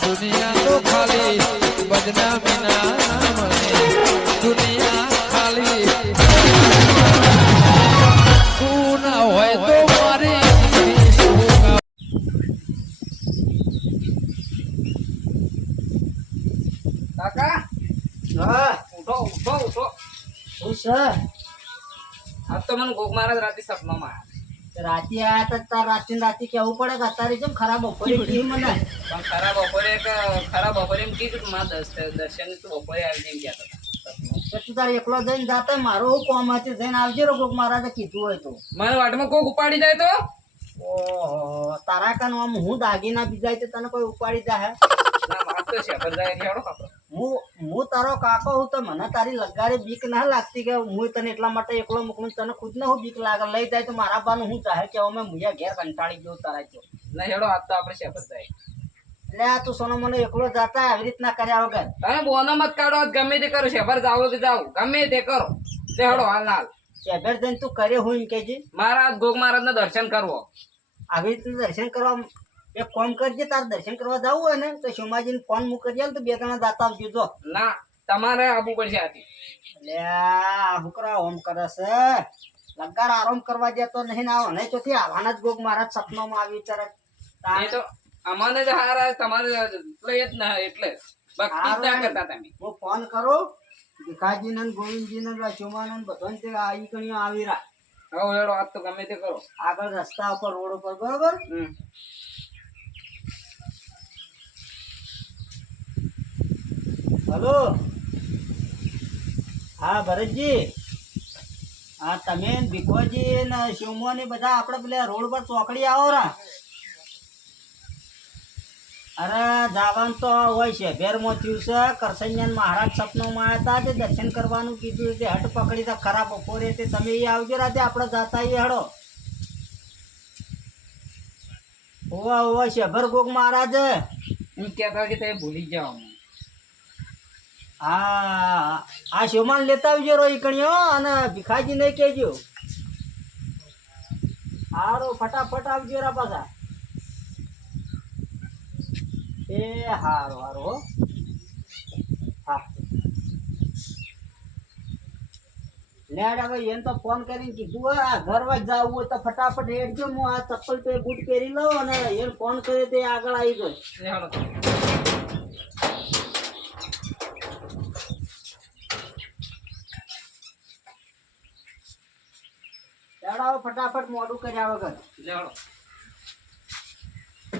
दुनिया तो खाली बदनामी ना मने दुनिया खाली तू ना होय तो मारी કાકા હા ઉઠો ઉઠો ઉઠો હું સર આજ તો મને ગોગ મહારાજ રાતે સપનામાં રાતે આયા તા તાર રાતે કેવું પડે કે અત્યારે જેમ ખરાબ બપોરે કી મને પણ ખરા બપોરે એમ કીધું કે મારા દર્શન તું બપોરે આવી જઈને ગયા હતા તો તું તારે એકલો જઈને જાતે મારું હું કોમ હતી જઈને આવજે રો કોક મહારાજે કીધું હોય તો મને વાટમાં કોક ઉપાડી જાય તો ઓહો તારા કાન આમ હું દાગીના બીજાય તો તને કોઈ ઉપાડી જાય ના માર તો છે પર જાય હેડો કાકો હું તારો કાકો હું તો મને તારી લગાડે બીક ના લાગતી કે હું તને એટલા માટે એકલો મોકલું તને ખુદ ને હું બીક લાગે લઈ જાય તો મારા બાનું હું ચાહે કે અમે મુયા ઘેર કંટાળી ગયો તારા જો ના હેડો આજ તો આપણે શેપર જાય એટલે આ તું સોનો મને એકલો જાતા આવી રીતના કર્યા વગર તમે બોનો મત કાઢો આજ ગમે તે કરો શેપર જાવ કે જાવ ગમે તે કરો તે હેડો હાલ શેભર જઈને તું કરે હું એમ કહેજે મારા આજ ગોગ મહારાજ ના દર્શન કરવો આવી રીતે દર્શન કરવા એક ફોન કરજે તાર દર્શન કરવા જવું હોય ને તો સોમાજીને ફોન મૂકી તો બે જણા દાતા આવજો જો ના તમારે આવવું પડશે આથી એટલે આ હુકરા ઓમ કરે છે લગાડ આરામ કરવા જતો નહીં ને આવો નહીં ચોથી આવવાના જ ગોગ મારા સપનામાં આવી તરત એ તો અમાને જ હારા તમારે એટલે જ ના એટલે ભક્તિ જ ના કરતા તમે હું ફોન કરું ભીખાજી ને ગોવિંદજી ને સોમાન બધાને તે આવી કણી આવી રહ્યા હવે હેડો આજ તો ગમે તે કરો આગળ રસ્તા ઉપર રોડ ઉપર બરોબર હલો હા ભરતજી હા તમે ભીખોજી ને શિવમો ને બધા આપણે પેલા રોડ પર ચોકડી આવો રા અરે જવાનું તો હોય છે ભેરમાં થયું છે કરસૈયા મહારાજ સપનામાં આવ્યા હતા તે દર્શન કરવાનું કીધું તે હટ પકડી તો ખરાબ બપોરે તે તમે એ આવજો રાતે આપણે જાતા એ હડો ઓવા ઓવા શેભર ગોગ મહારાજ એમ કહેતા કે તમે ભૂલી જાઓ હા આ શિવમાન લેતા આવજો રો ઈકણીઓ અને ભીખાજી ને કહેજો હારો ફટાફટ આવજો રા પાછા એ હારો હારો હા લેડ હવે એને તો ફોન કરીને કીધું હોય આ ઘર વાજ જવું હોય તો ફટાફટ હેડજો હું આ ચપ્પલ પે બૂટ પહેરી લઉં અને એને ફોન કરે તે આગળ આવી ગયો લેડાવો ફટાફટ મોડું કર્યા વગર લેડો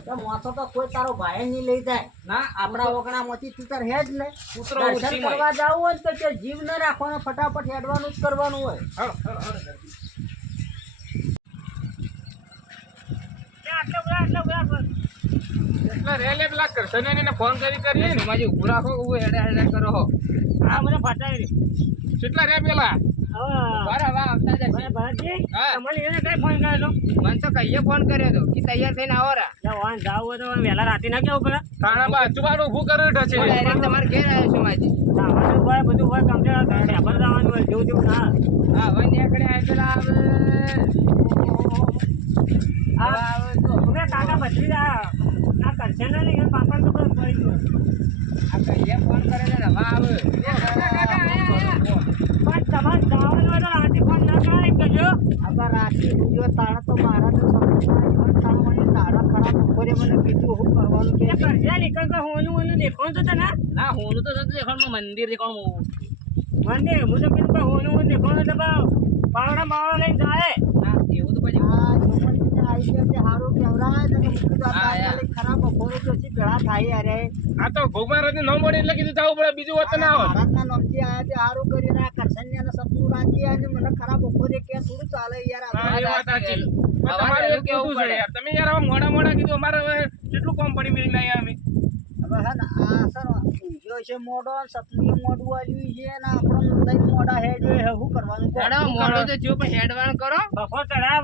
તો મોતો તો કોઈ તારો ભાઈ નહીં લઈ જાય ના આપણા ઓગણા માંથી તું તાર હેડ ને કૂતરો દર્શન ઉછી કરવા જવું હોય ને તો કે જીવ ન રાખવાનો ફટાફટ હેડવાનું જ કરવાનું હોય એટલે રેલે પેલા કરશને ફોન કરી ને માજી ઉભું રાખો હું હેડે હેડે કરો હો હા મને ફટાવી કેટલા રે પેલા બરાબર આવતા જશે ભાજી હા મને એને કઈ ફોન કર્યો મને તો કહીએ ફોન કર્યો તો કે તૈયાર થઈને આવો રા વાન જાવ હોય તો વહેલા રાતે ના કેવું પડે થાણા બાજુ વાળું ઊભું કર્યું છે ડાયરેક્ટ તમારે ઘેર આવ્યો છું માજી બધું હોય કમસે ઢેબર જવાનું હોય જેવું જેવું ના હા હવે નીકળે પેલા આવે તો તમે કાકા બદલી આ કરશે ને પાપડ તો પડી ગયો આ કહીએ ફોન કરે છે હવે આવે પણ તમારે જવાનું હોય તો રાતે ફોન ના કરાય કહેજો હવે રાતે જો તાળા તો મારા તો મને તાળા ખરાબ બપોરે મને કીધું હું કરવાનું કે કરશે નીકળ તો હોનું દેખવાનું તો તને ના હોનું તો નથી દેખાડું મંદિર દેખાડું મને હું તો કીધું હોનું દેખવાનું તો પાવડા માવડા લઈને જાય ના એવું તો પછી આવી ગયા સારું કેવરાય ને ખરાબ બપોરે તો ભેળા થાય અરે આ તો ભોગવાન ન મળે એટલે કીધું જવું પડે બીજું વાત ના આવે ભારતના નામથી આયા તે સારું કરી રહ્યા કરસન્યાને સપનું રાખી અને મને ખરાબ બપોરે કે થોડું ચાલે યાર તમારે કેવું છે યાર તમે યાર હવે મોડા કીધું અમારે કેટલું કોમ પડી મેળી ના અમે હવે હે ને આ સર ઊંઝો છે મોડો સપનું મોડું આવ્યું છે ને આપણો લઈને મોડા હેડ હોય શું કરવાનું મોડો તો જો પણ હેડવાન કરો બફોર ચડા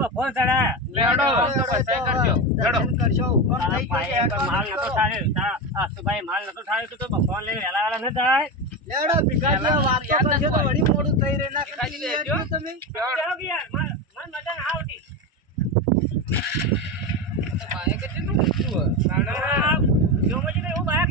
લેડો તો પસાઈ કરજો લેડો કરશો હુકમ થઈ ગયો માલ નતો થાય આસુભાઈ માલ નતો થાય તો બફોર લઈને વેલા ન થાય લેડો ભીખાજી વાતો કરજો તો વળી મોડું થઈ રે ના કરી લેજો તમે જાઓ કે યાર મન મજા ના આવતી તો ભાઈ કેટલું પૂછ્યું જો મજી ને હું બહાર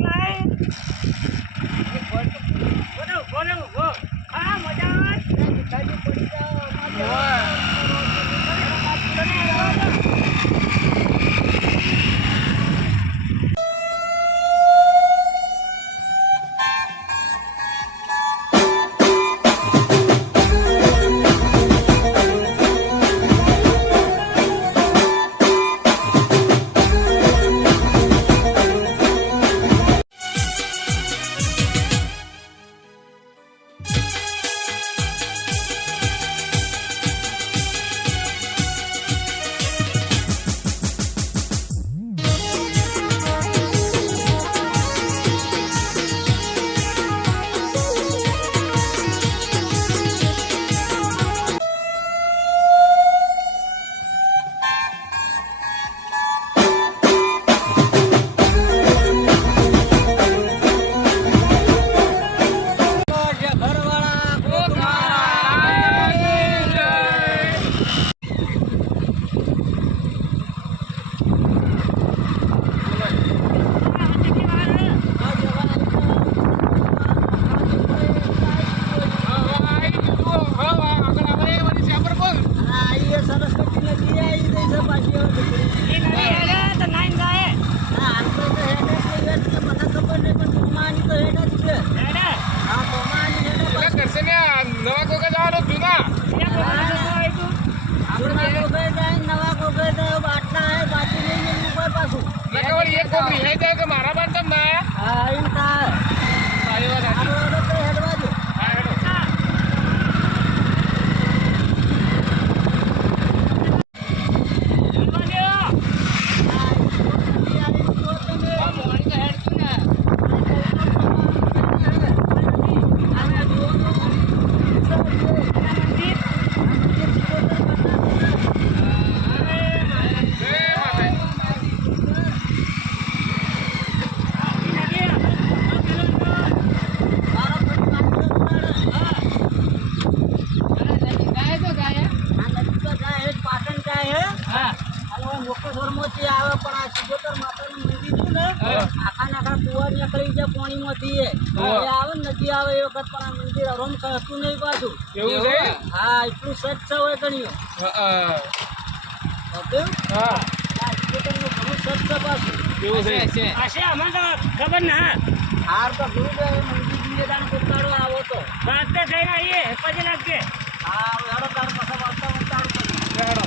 કોક રિહાઈ જાય કે મારા બાદ તમ ના હા એમ થાય આયો આ રાજી બધો તો હેડવા દો હા હેડો એવું છે હા એટલું સચ છે હોય ગણ્યો હા ઘણું સચ છે પાછું એવું છે ખબર ના હાર તો ગુરુદેવ મંદિર નિવેદન કોતાડો આવો તો વાત તો જઈને આવીએ પછી લાગશે હા હેડો તાર પાછા વાર્તા વંતાડું કરી હેડો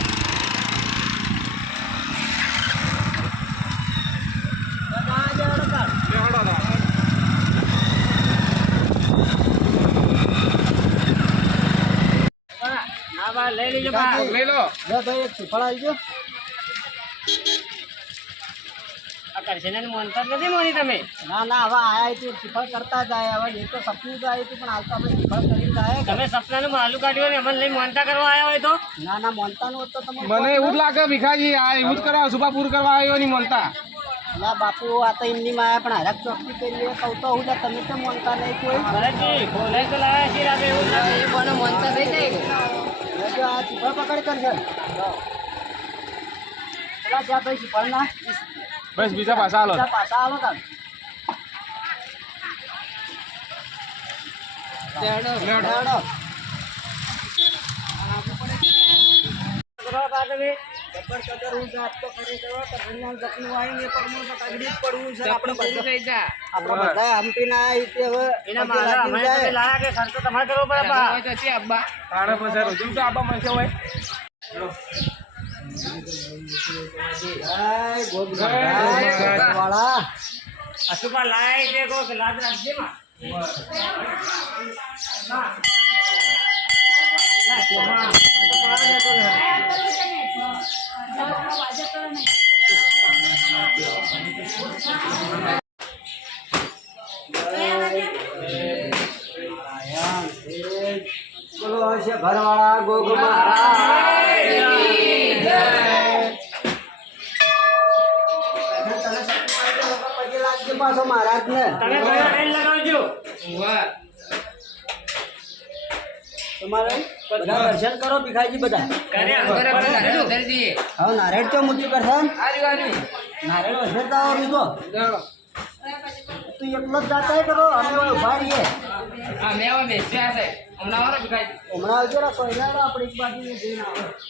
બધા આજે હેડો તાર હેડો ના ના બા લઈ લેજો લઈ લો જો તો એક સુફળ આવી ગયો આ કરશને મોનતા નથી મોની તમે ના ના હવે આયા હતી સુફળ કરતા જ આયા હવે એ તો સપનું જ આવ્યું હતું પણ હાલ તો આપણે સુફળ કરીને આયા તમે સપનાનું માલું કાઢ્યું ને અમને લઈ મોનતા કરવા આવ્યા હોય તો ના ના મોનતાનું હોત તો તમે મને એવું જ લાગે ભીખાજી આ એવું જ કરવા સુભા પૂર કરવા આવ્યો નહીં મળતા ના બાપુ આ તો એમની માં પણ હરક ચોકથી કરીએ કહું તો હું તમે તો મોનતા નહીં કોઈ ભરતજી ખોલાઈ તો લાયા છીએ રાતે એવું લાગે એ કોને મોનતા થઈ જાય જો આ સુફળ પકડ કરશે પેલા ત્યાં ભાઈ સુફળ ના બસ બીજા પાછા હાલો બીજા પાછા આવો તાર લેડો હેડો જબર કદર હું જાત તો કરે કરો તો ભગવાન સપનું આવીને પણ હું તો તગડી જ પડવું છે આપણે બધા થઈ જા આપણે બધા હમ્પીના આવી તે હવે એના પગે મારા લાગી અમે જાય. તમે લાયા કે ખર્ચો તમારે કરવો પડે બા તો છે અબ્બા તાણે પછી રોજુ તો આપવા મળશે હોય જય ગોગરા જય વાળા અસુપા લાય તે કો કે લાજ રાખજે માં બોલો હશે ઘરવાળા ગોગ પાછો મહારાજ ને તમે કયો રેલ લગાવજો તમારે બધા દર્શન કરો ભીખાજી બધા કરે અંદર ઉતરી દઈએ હવે નારેડ ચો મૂચું કરશે નારેડ વસે જાઓ બીજો તું એકલો જ જાતા કરો અમે ઉભા રહીએ આ મેવા બેસ્યા છે હમણાં વાળા ભીખાઈ હમણાં આવજો રા કોઈ ના આપણે એક બાજુ જઈને આવો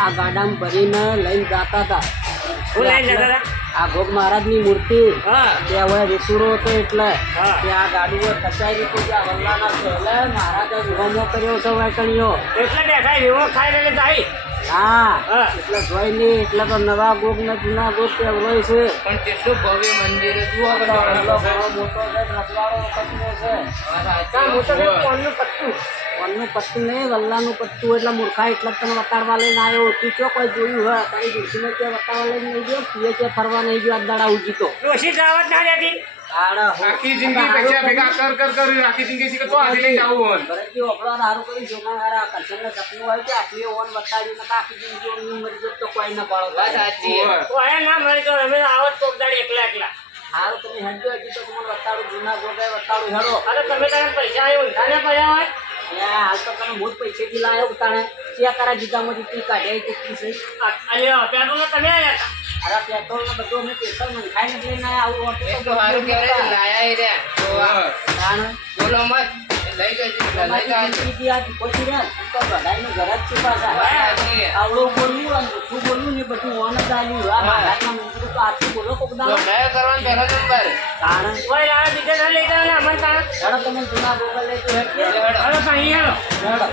આ ગાડામાં ભરીને લઈને જતા હતા આ ભોગ મહારાજ ની મૂર્તિ ત્યાં હવે રેતુડો હતો એટલે ત્યાં આ ગાડી કચાઈ હતું ત્યાં વલ્લાના પહેલે મહારાજે વિહોમો કર્યો છે વૈકણીઓ એટલે દેખાય વિવો ખાઈ એટલે જાય હા એટલે જોઈ નહીં એટલે તો નવા ગોગ ને જૂના ગોગ ત્યાં હોય છે પણ કેટલું ભવ્ય મંદિર જુઓ એટલો મોટો છે રખવાડો વખતનો છે મોટો કોણનું પત્તું વનનું પત્તું નહીં વલ્લાનું પત્તું એટલે મૂર્ખા એટલે તને વતાડવા લઈને આવ્યો તું ચો કોઈ જોયું હોય તારી દુઃખીને ત્યાં વતાડવા લઈને નહીં ગયો તું ત્યાં ફરવા નહીં ગયો દાડા ઉજી તો ડોશી જાવત ના દેતી આખી જિંદગી પૈસા ભેગા કર આખી જિંદગી શીખે તો આજે લઈને જવું હોય ભરતજી ઓપડા સારું કરી જોના હારા કરશનને સપનું હોય કે આટલી ઓન વતાડ્યું ને આખી જિંદગી ઓન મરી જતો તો કોઈ ના પાડો વાત સાચી તો આયા ના મરી તો અમે આવત કોકદાડી એકલા એકલા સારું તમે હેડજો હજી તો તમને વતાડું જૂના ગોગાય વતાડું હેડો અરે તમે તારા પૈસા આવ્યો ઊંધાને પડ્યા હોય હાલ તો તને મોજ પૈસેથી લાયો ઉતાણે ત્યાં તારા ગીતામાંથી તું કાઢ્યા તે તું સહી અલ્યો પેટ્રોલ તમે આયા હતા. અરે પેટ્રોલ ને બધું અમે પેટ્રોલ નખાઈને જ લઈને આયા. આવું એ હોતું તો સારું કહેવાય છે, લાયા એ રહ્યા. તો આ તાણે બોલો મત. એ લઈ ગઈ છે, લઈ તમારી ગયા છે. જિંદગી આ પછી રે તું તો બધાયનું ઘર જ છે પાછા. સાચી. આવડું બોલવું અને ઓછું બોલવું ને બધું ઓન જ આલ્યું. આ મહારાજના મંદિર તો આટલું બોલો કોક તો દાડો. નયો કરવાનો પહેલો નંબર. તાણે ઓય લાવા બીજા ના લઈ જાવ ને અમર તા. હેડો તમે જૂના ગોગલ લઈ તો હેડ કે. હેડો. હાલો પાણી હાલો. હેડો.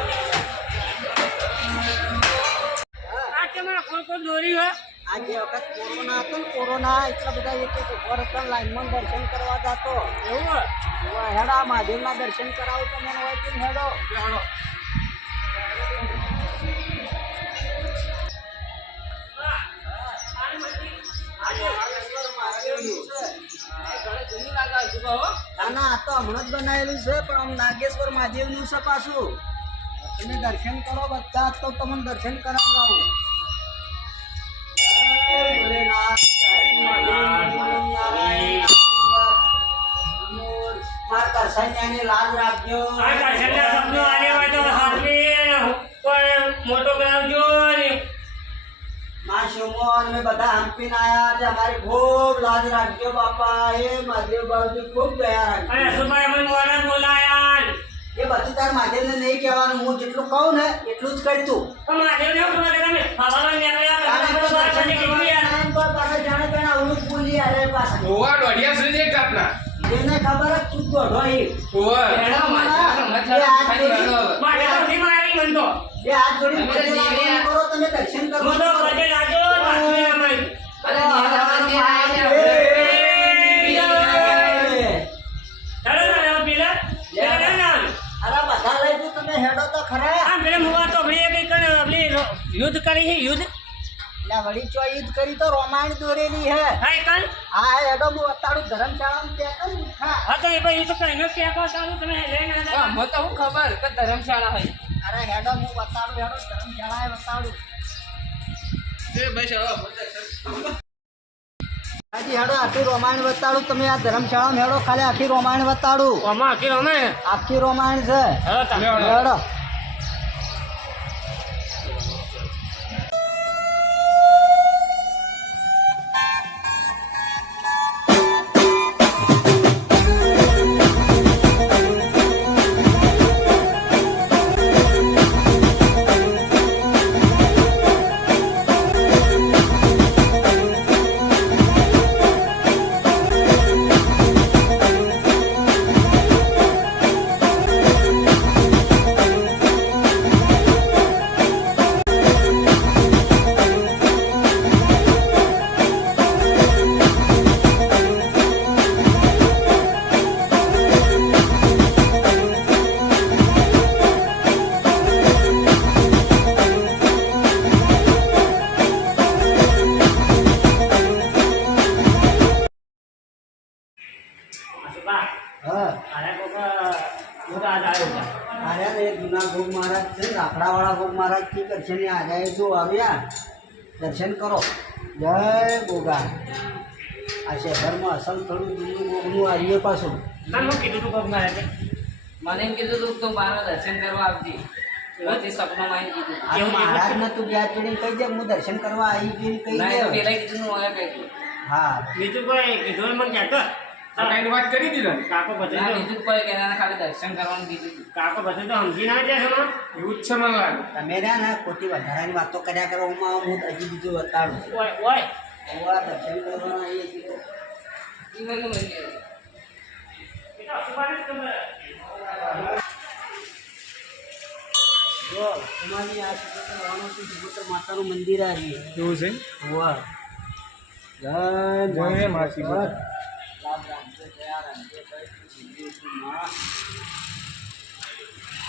આ તમારા કોણ દોરી હો. આ જે વખત કોરોના હતો ને કોરોના એટલા બધા એક એક ઉભા હતા લાઈનમાં દર્શન કરવા જતો. એવું હો? હેડા મહાદેવના દર્શન કરાવો તો મને હોય તો હેડો. હાલો. જૂનું લાગે છે, હો. ના ના આ તો હમણાં જ બનાવેલું છે પણ આમ નાગેશ્વર મહાદેવનું છે પાછું. તમે દર્શન કરો બધા તો તમને દર્શન કરાવડાવું. જય ભોલેનાથ, જય મહાદેવ, નમો નારાયણ, નમો. મારા કરસાઈયાની લાજ રાખજો. આ દર્શનના શબ્દો આને હોય તો સાંભળી કોઈ મોટો કરાવજો ને. માં શોમોન અમે બધા હંપીને આયા છે. અમારી ખૂબ લાજ રાખજો બાપા. એ મહાદેવ બાપુ ખૂબ દયા રાખજો. અને સુભાઈ મને મોડા બોલાયા. એ બધું તાર મહાદેવને નહીં કહેવાનું. હું જેટલું કહું ને એટલું જ કરી તું. પણ મહાદેવને શું ખબર કે તમે હવામાં નીકળ્યા તારે પછી તો બહાર પછી કીધું યાર. દર્શન પર પાછા જાણે જાણે અવળું બોલી આલે પાછા. ઓવા દોઢિયા સુધી એક કાપના એને ખબર જ તું દોઢો એ. ઓવા હેડો, મહાદેવનો મત બે હાથ ખાલી જોડી- હેડો. માટે તો નહીં મારી મન તો. બે હાથ જોડીને તમે પગે જીવ્યા. લાગવાનું કરો. તમે દર્શન મન તો કરો. પગે લાગજો બાકી ના મળી. અરે નિહાળામાં જે આયા ને એ, આપણે. ચાલો ને હવે પેલા પેલા ના ના. અરે બધા લઈ જો તમે હેડો તો ખરા. આમ પેલા મુવા તો આપણી એક યુદ્ધ કરી છે યુદ્ધ. એટલે વળી ચો ઈદ કરી તો રોમાયણ દોરેલી હે. હા એ કણ. હા હેડો હું અતાડું ધર્મશાળામાં ત્યાં કરું. હા હા તો એ ભાઈ એ તો કઈ નો ક્યાં કહો સારું તમે લઈને હા, આવ્યા. મને તો શું ખબર કે ધર્મશાળા હોય. અરે હેડો હું બતાડું. હેડો ધર્મશાળાએ બતાડું. હાજી હેડો આખી રોમાયણ બતાડું. તમે આ ધર્મશાળામાં હેડો ખાલી આખી રોમાયણ બતાડું. આમાં આખી રમે ને. આખી રોમાયણ છે. હવે તમે હેડો. હા અરે કોકા મોટા આજ આવ્યો છે. આર્યા ને જૂના ભોગ મહારાજ છે લાકડાવાળા ભોગ મહારાજ થી દર્શન આર્યા જો આવ્યા. દર્શન કરો. જય ગોગા. આ શહેરમાં અસલ થોડું જૂનું ભોગનું આવીએ પાછું. તને શું કીધું તું કોક મારે મને એમ કીધું તું કે તું મારા દર્શન કરવા આવતી. પછી સપનામાં આવીને કીધું. આ મહારાજને તું યાદ કરીને કહી દે હું દર્શન કરવા આવી ગઈ કહી ના, એ તો દે. પેલા કીધું હું હવે કીધું. હા બીજું કોઈ કીધું મને કહેતો કાંઈની વાત કરી દીધો ને કાકો બધું ના, તો બીજું કોઈ કહેતા નથી, ખાલી દર્શન કરવાનું કીધું હતું. કાકો બધું તો સમજી ના જાય છે એવું જ છે મને લાગે તમે રહ્યા ને ખોટી વધારાની વાતો કર્યા કરો. હું હજી બીજું બતાડું. ઓય ઓય ઓવા દર્શન કરવા આવીએ છીએ. ઈ મને મળી ગયું. એ તો સુભાને જ તમે જો તમારી આ સિદ્ધેશ્વર સિદ્ધેશ્વર માતાનું મંદિર આવ્યું. એવું છે વાહ. જય જય મા સિદ્ધેશ્વર. લાભ રાખજો, દયા રાખજો, જય સિદ્ધેશ્વર માં.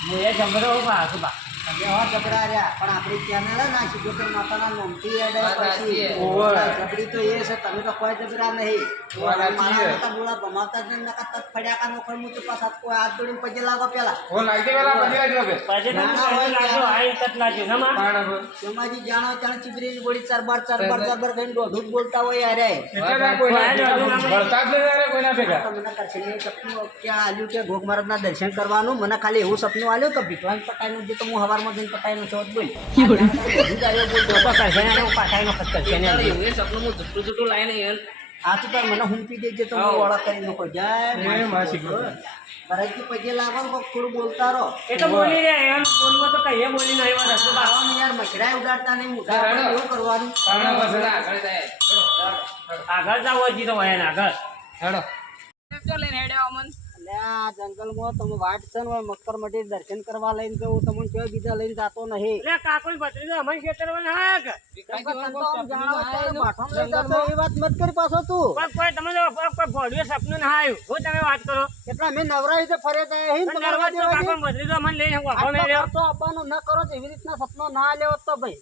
હું એ જમરો ઉભા સુભા એવા જબરા રહ્યા પણ આપણી ચેનલ ના સિદ્ધેશ્વર માતાના નામથી એડ વાત સાચી છે. જબરી તો એ છે તમે તો કોઈ જબરા નહીં વાત સાચી છે. મારા બોલા ભમાતા જ નકા તક ફડ્યા નો કોઈ મુત પાસ કોઈ હાથ જોડીને પગે લાગો પેલા ઓ લાગી પેલા પછી આજો કે પછી તો પહેલું લાગ્યો, આ ઇજ્જત લાગ્યું ના માં? બરાબર સમાજી જાણો ત્યાં ચીબરીની ગોળી ચારબાર કહીને દોઢું જ બોલતા હોય યાર એટલે ના કોઈ ભળતા જ નહીં યાર કોઈના ભેગા મને દર્શનનું સપનું ક્યાં આલ્યું કે ઘોગ મહારાજના દર્શન કરવાનું મને ખાલી એવું સપનું આલ્યું કે ભીખવાન પટાઈનું જે તો હું હવારમાં જઈને પટાઈનું શોધ બોલ બધું જ આવ્યો બોલતો તો કરશેને આનો પાછાનો ખર્ચ કરશેને તારે એવું એ સપનું હું જુઠ્ઠું જુઠ્ઠું લાઈને યાર. આ તો તાર મને હુંપી દેજે તો હું ઓળખ કરી નાખો જય જય માસી ભરતજી પગે લાગો ને કોક થોડું બોલતા રહો એ તો બોલી રહ્યા એમ બોલવા તો કહીએ બોલી નહીં વાત હશે બા. આવામાં યાર મખરાય ઉડાડતા નહીં મોટા આપણે એવું કરવાનું તાણા બસ આગળ જાય. આગળ જાવ હજી તો હોય ને આગળ હેડો તો લઈને હેડ્યા અમન. એટલે આ જંગલમાં તમે વાટ છે ને મકર મટી દર્શન કરવા લઈને જવું તમને કોઈ બીજા લઈને જાતો નહીં એટલે કાકોઈ ભત્રીજો અમને ખેતરમાં હા કે એ વાત મત કરી પાછો તું કોઈ તમે કોઈ ભોળિયું સપનું ના આવ્યું હું તમે વાત કરો એટલા મેં નવરાઈ રીતે ફરે જાય પણ દર વખતે કાકો ભત્રીજો અમને લઈને વાપો મેં રહ્યો. તો આપવાનું ન કરો તો એવી રીતના સપનો ના લેવો તો ભાઈ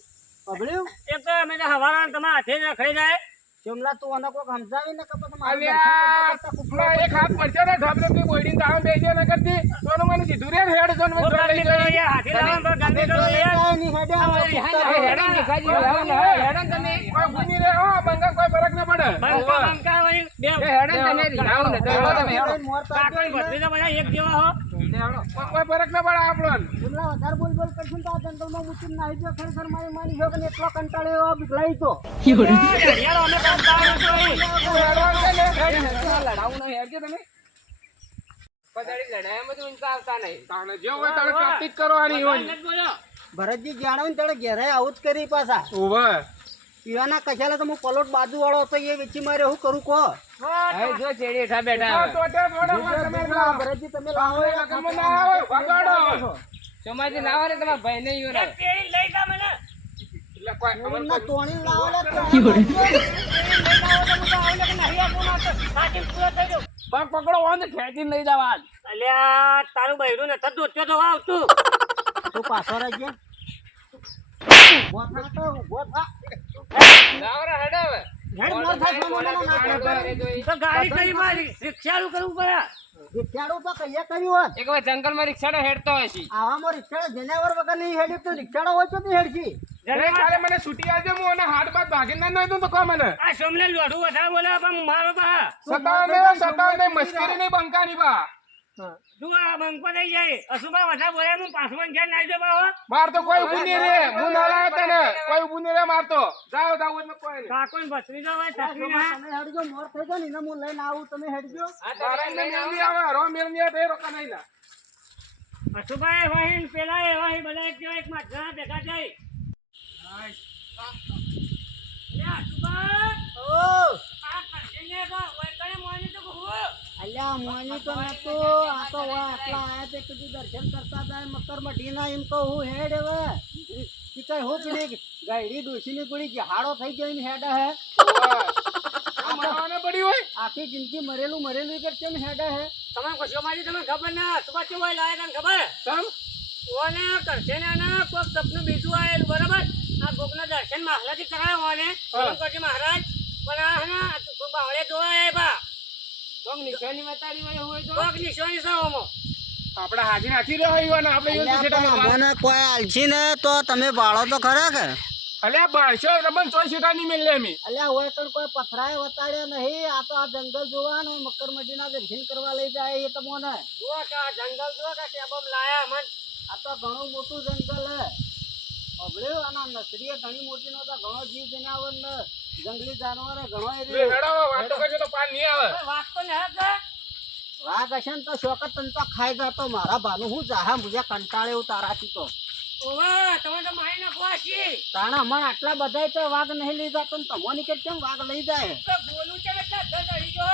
પગડ્યું એક તો અમે હવારા તમારા હાથે જ રખડી જાય શિમલા તું અને કોક સમજાવી ને કે પછી મારું અલ્યા દર્શન કરતા કુકડા એક હાથ પડશે ને ઢબલે તે બોડીને દાવ બેસે ન કરતી તોનો મને સીધું રે હેડ જોન હું ગંદી કરો યાર હાથી લાવવાનું પણ ગંદી કરો યાર કાંઈ નહીં હેડે આવો હેડન હેડન ભીખાજી લાવો ને, હેડન તમે. કોઈ ગુની રે હો બંગા કોઈ ફરક ન પડે બંકા હોય બે હેડન તમે રીહાવ ને તો એવો તમે હેડો. કાકોઈ ભત્રીજો બધા એક જેવા હો કોઈ ફરક ન પડે આપણને શિમલા વધારે બોલ બોલ કરશું તો આ જંગલમાં મૂકીને નાહી ગયો ખરેખર મારી જો કે એટલો કંટાળ્યો બીકલાઈ તો યાર અમે કંટાળો છો લડાવું નહીં હેડજો તમે. પધારી લડાઈમાં તો ઊંચા આવતા નહીં. તાણે જે હોય તાણે પ્રેક્ટિસ કરવાની હોય નથી બોલ્યો ભરતજી જાણો ને ત્યારે ઘેરે આવું જ કરી પાછા ઓવે પીવાના કશાલે તો હું પલોટ બાજુ વાળો હતો એ વેચી મારે હું કરું કહો હવે જો ચેડી હેઠા બેઠા હવે. ટોટે થોડા વાર તમે આ ભરતજી તમે લાવો એ લગનમાં ના આવે વગાડો ચોમાજી ના આવે ને તમારા ભાઈ ને ઈયો એક પેરી લઈ જા મને એટલે કોઈ ખબર ના તોણી લાવો લે પગ પકડો હોય ને ખેંચીને લઈ જવા આજ. અલ્યા તારું બૈરું ને થતું તો આવતું તું પાછો રહી ગયા ઉભો થા તો ઉભો થા લાવરા હેડે હવે. હેડ મોર થાય સોનો નાખો તો ગાડી કરી મારી રિક્ષાનું કરવું પડે રિક્ષાડું તો કહીએ કર્યું હોત એક વાર જંગલમાં રિક્ષાડો હેડતો હોય છે. આવામાં રિક્ષાડો જનાવર વગર નહીં હેડી તો રિક્ષાડો હોય તો બી હેડશી અરે કાલે મને છૂટી આવજે હું અને હાથ બાદ ભાગીને ના નહોતું તો કહો મને આ સોમને લોઢું વધારે બોલા પણ મારો પા સતાવને મસ્કરી નહીં બંકાની બા તું આ બંકો થઈ જાય અશુભા વધારે બોલ્યા હું પાછું ઘેર નાઈ જો બાવો માર તો કોઈ ઉભું નહીં રે હું ના લાવ્યો તને કોઈ ઉભું નહીં રે માર તો જાઓ જાઓ એટલે કોઈ નહીં કાકોઈ ભત્રીજો હોય તકલી ના તમે હેડજો મોર થઈ જાય ને એને હું લઈને આવું તમે હેડજો મારા એને મેલ નહીં આવે રો મેલ નહીં આવે તો એ રોકા નહીં ના અશુભા એ હોય ને પેલા એ હોય બધા એક જેવા એક માં ઘણા ભેગા જાય અલ્યા અશુભા ઓ આ કરશીને તો હોય કને મોની તો કહું અલ્યા મોની તો નતો આ તો હોય આટલા આયા તે કીધું દર્શન કરતા જાય મકર મઢીના એમ તો હું હેડ હવે ઈ કઈ હું પીડી ગાયડી ડોશીની ગોળી જહાડો થઈ ગયો ને હેડ હે આ મારવાને પડી હોય આખી જિંદગી મરેલું કે કેમ હેડ હે તમે કશો મારી તમને ખબર ના અશુભા કેવું હોય લાયા તને ખબર તમ ઓને કરશે ને ના કોક સપનું બીજું આયેલું બરાબર આ ગોકના દર્શન મહારાજથી કરાયો ઓને કરશે મહારાજ પણ આ હે ને બાવળે જોવા આયા બા કોક નિશાની બતાડી હોય તો કોક નિશાની છે ઓમો આપણે હાજી નાખી રહ્યો હોય ને આપણે એવું છે મને કોઈ આલછી ને તો તમે બાળો તો ખરા કે અલ્યા ભાઈશો રમન ચોઈ સીટા નહીં મેલે એમી અલ્યા હોય તો કોઈ પથરાય વતાડ્યા નહીં આ તો આ જંગલ જોવાનું મકર મઢીના દર્શન કરવા લઈ જાય એ તમને જુઓ કે આ જંગલ જુઓ કે ટેબમ લાયા મન આ તો ઘણું મોટું જંગલ હે અબળ્યો અને આ નસરીએ ઘણી મોટી નો તો ઘણો જીવ જનાવર ને જંગલી જાનવર ઘણો એ લે હેડો વાતો કરજો તો પાન નહીં આવે વાત તો ને કે વાઘ હશે ને તો શોકત તને તો ખાઈ જતો મારા ભાનું હું જાહા મુજે કંટાળે એવું તારાથી તો ઓવા તમે તો મારી નાખો આછી તાણા અમને આટલા બધાય તો વાઘ નહીં લઈ જતો ને તમોની કે કેમ વાઘ લઈ જાય તો બોલું છે એટલે ધડી જો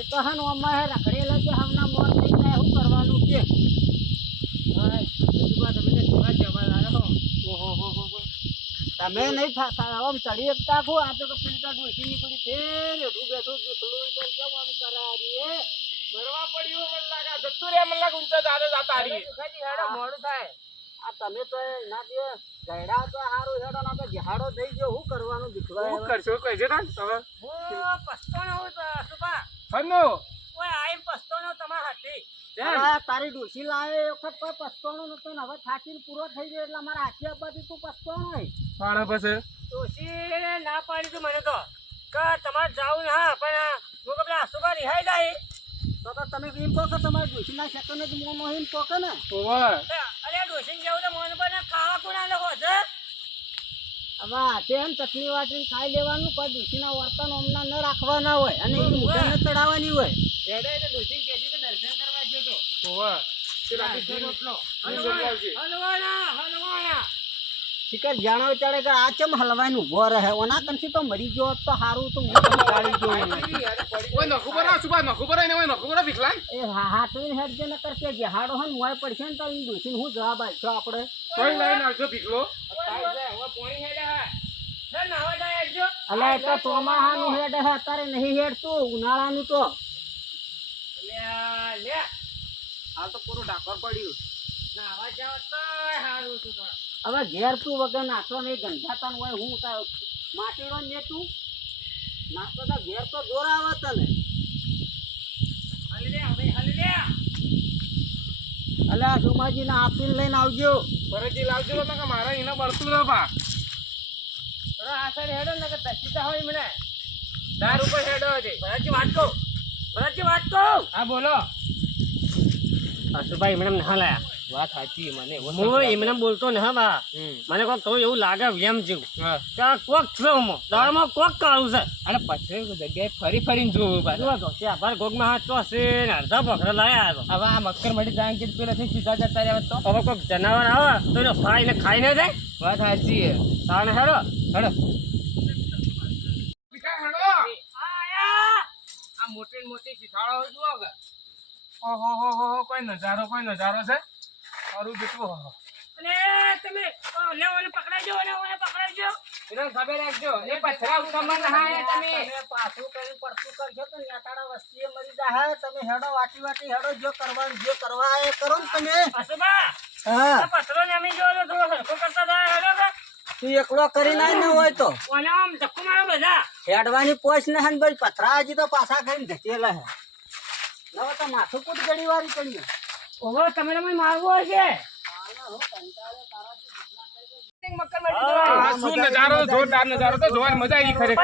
એ તો હે ને ઓમાં હે રખડેલા છે હમણાં મોત થઈ જાય શું કરવાનું કે તમે નહીં આમ ચડી શકતા ખો આ તો પીતા ડોસી નીકળી ફેર એટલું બેઠું જેટલું તો કેમ આમ કરાવીએ મરવા પડ્યું મને લાગે જતું રે મને લાગે ઊંચા જાડે જાતા રહી ભીખાજી હેડો મોડું થાય. આ તમે તો ના કે ગયડા તો હારું હેડો ના કે જહાડો થઈ ગયો હું કરવાનું દીકરો શું કરશો કઈ છે તાન તમે હું પસ્તાણો હું તો સુભા હનો ઓય આઈન પસ્તાણો તમારા હાથી તારી ડોશી લાવે એ વખત કોઈ પસ્તાણો નતો ને હવે થાકીને પૂરો થઈ ગયો એટલે મારા હાથી આપવાથી તું પસ્તાણો પાણા પછી ડોશી ના પાડી તું મને તો કે તમારે જાવું ને હા પણ હું કે પેલા સુભા રિહાઈ જાય તો તમે એમ કહો કે તમારી ડોશીના સેકન્ડ જ મોં એમ કહો કે ને ઓવા અરે ડોશી જેવું તો મોન પર ખાવા કોના લોકો છે હવે હાથે એમ ચટણી વાટણી ખાઈ લેવાનું કોઈ ડોશીના વર્તન હમણાં ન રાખવાના હોય અને એ મુઢાને ચડાવવાની હોય એટલે ડોશી કહેતી કે દર્શન કરવા ગયો તો ઓવા તે રાતે ઘી રોટલો હલવાના શિખર જાણો ચાડે કે આ ચમ હલવાઈને ઉભો રહે ઓના કંથી તો મરી ગયો હોત તો સારું તો હું તમને ગાળી ગયો ઓય નખો બરા સુબા નખો બરા ને ઓય નખો બરા વિકલાન એ હાથવીને હેડ જે ન કરકે જહાડો હન મોય પડશે ને તો ઈ ડોશીને હું જવાબ આપશો આપણે કોઈ લઈને આવજો ભીખલો અલા એ તો ચોમાહાનું હેડ હે અત્યારે નહીં હેડતું ઉનાળાનું તો હાલ તો પૂરું ડાકોર પડ્યું હવે ઘેર તું વગર નાખવા નહીં ગંધાતા હોય હું માટીનો ને તું નાખતો તો ઘેર તો જોર આવે તને અલા સુમાજીને આપીને લઈને આવજો ફરજી લાવજો તો કે મારા એને બળતું ન પા હેડો ને કે દસીતા હોય મને દાર ઉપર હેડો છે ભરતજી વાત કહો હા બોલો અશુભાઈ એમને ના લાયા વાત સાચી મને હું એમને બોલતો ને હા બા મને કોક તો એવું લાગે એમ જેવું કે કોક છે દાળમાં કોક કાળું છે અને પછી જગ્યાએ ફરી ફરીને જોવું પાછું તો ત્યાં ગોગમાં હાથ તો હશે ને અડધા પકડા લાયા તો હવે આ મક્કર મળી જાય કે પેલા સીધા જતા રહ્યા તો હવે કોક જનાવર આવે તો એનો ભાઈ ને ખાઈ ના જાય વાત સાચી હે તાણે હેડો હેડો આ મોટી મોટી શિખાળો જુઓ કે ઓહો કોઈ નજારો છે મારું દીકરું અને તમે લેવાને પકડાઈ જો એને ખબર રાખજો એ પથરા ઉઠામાં નહાયા તમે પાછું કરીને પડતું કરશો તો નેતાડા વસ્તીએ મરી જાય તમે હેડો વાટી હેડો જો કરવાનું જે કરવા એ કરો ને તમે અશુભા હા આ પથરો ને અમે જો થોડો સરખો કરતા જાય હેડો કે તું એકલો કરી નાય ને હોય તો ઓને આમ ધક્કો મારો બધા હેડવાની પોચ ને હન ભાઈ પથરા હજી તો પાછા ખાઈને ધકેલા હે નવો તો માથું કૂટ ઘડી વારી પડી ઓહો તમે મારવો છે શું નજારો જોરદાર નજારો તો જોવાની મજા આવી ખરેખર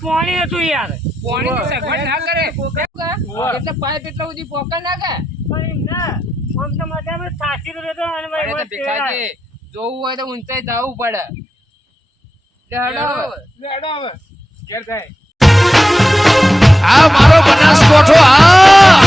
પાણી હતું યાર પાણીની સગવડ ના કરે એટલે પાઇપ એટલા સુધી પોકા ના કે આમ તો મજામાં થાકી રહ્યો અને અરે તો ભીખાજી જોવું હોય તો ઊંચાઈ જવું પડે હેડો હવે ઘેર જાય આ મારો બનાસકોઠો આ